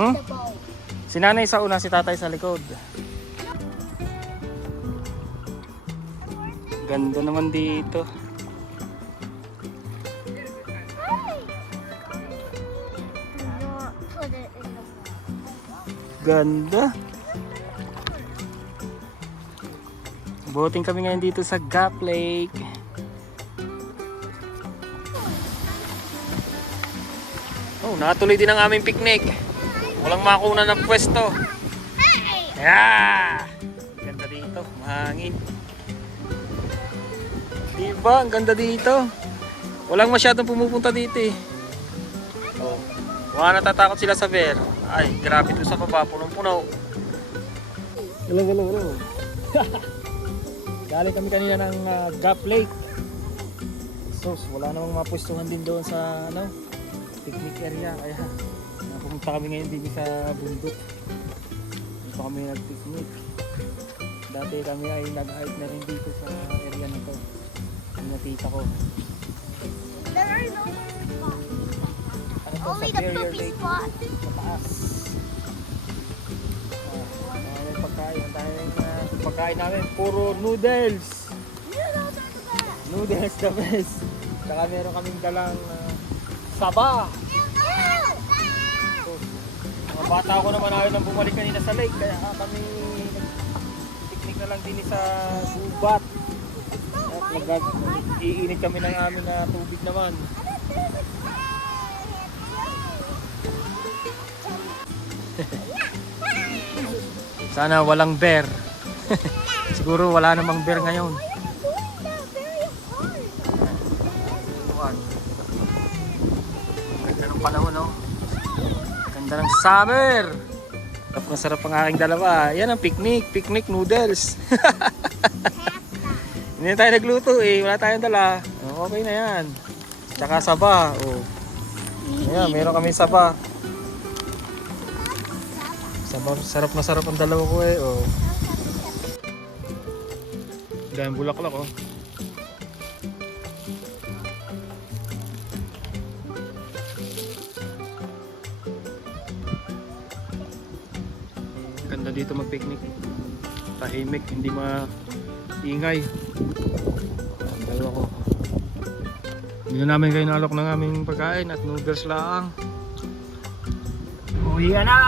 Hmm? Si nanay sa una, si tatay sa likod. Ganda naman dito. Ganda. Boating kami ngayon dito sa Gap Lake. Oh, natuloy din ang aming picnic. Walang makuna ng pwesto. Yeah! Ganda dito, mahangin. Diba? Ang ganda dito. Walang masyadong pumupunta dito eh. Oh, mga natatakot sila sa bear. Ay, grabe doon sa baba, punong-puno. Hello. Galing kami kanina ng Gap Lake. So, wala namang mapwestuhan din doon sa picnic area. Kaya pumunta kami ngayon din sa bundok. Dito kami nag-picnic. Dati kami ay nag-hike na rin dito sa area na to. Yung natita ko. There are no spots. Ano to, Only the Superior poopy Lake. spot. Sa taas. May pagkain. Ang daming pagkain namin. Puro noodles. Noodles the best. Saka meron kaming dalang saba. So, mga bata ko naman ayaw nang bumalik kanina sa lake. Kaya kami picnic na lang din sa gubat. At iinit kami ng amin na tubig naman. Sana walang bear. Siguro wala namang bear ngayon. Ganda ng panahon, no? Ganda ng summer. Sarap ang aking dalawa. Yan ang picnic noodles. Hindi tayo nagluto eh, wala tayong dala. Okay na yan. Tsaka saba. Oh. Ayan, meron kami saba. Sarap na sarap ang dalawa ko eh. Oh. Dahil bulaklak oh. Ganda dito mag-picnic. Tahimik, hindi maingay. Ang dalawa ko. Hindi na namin kayo nalok ng aming pagkain at noodles lang. Uwi na!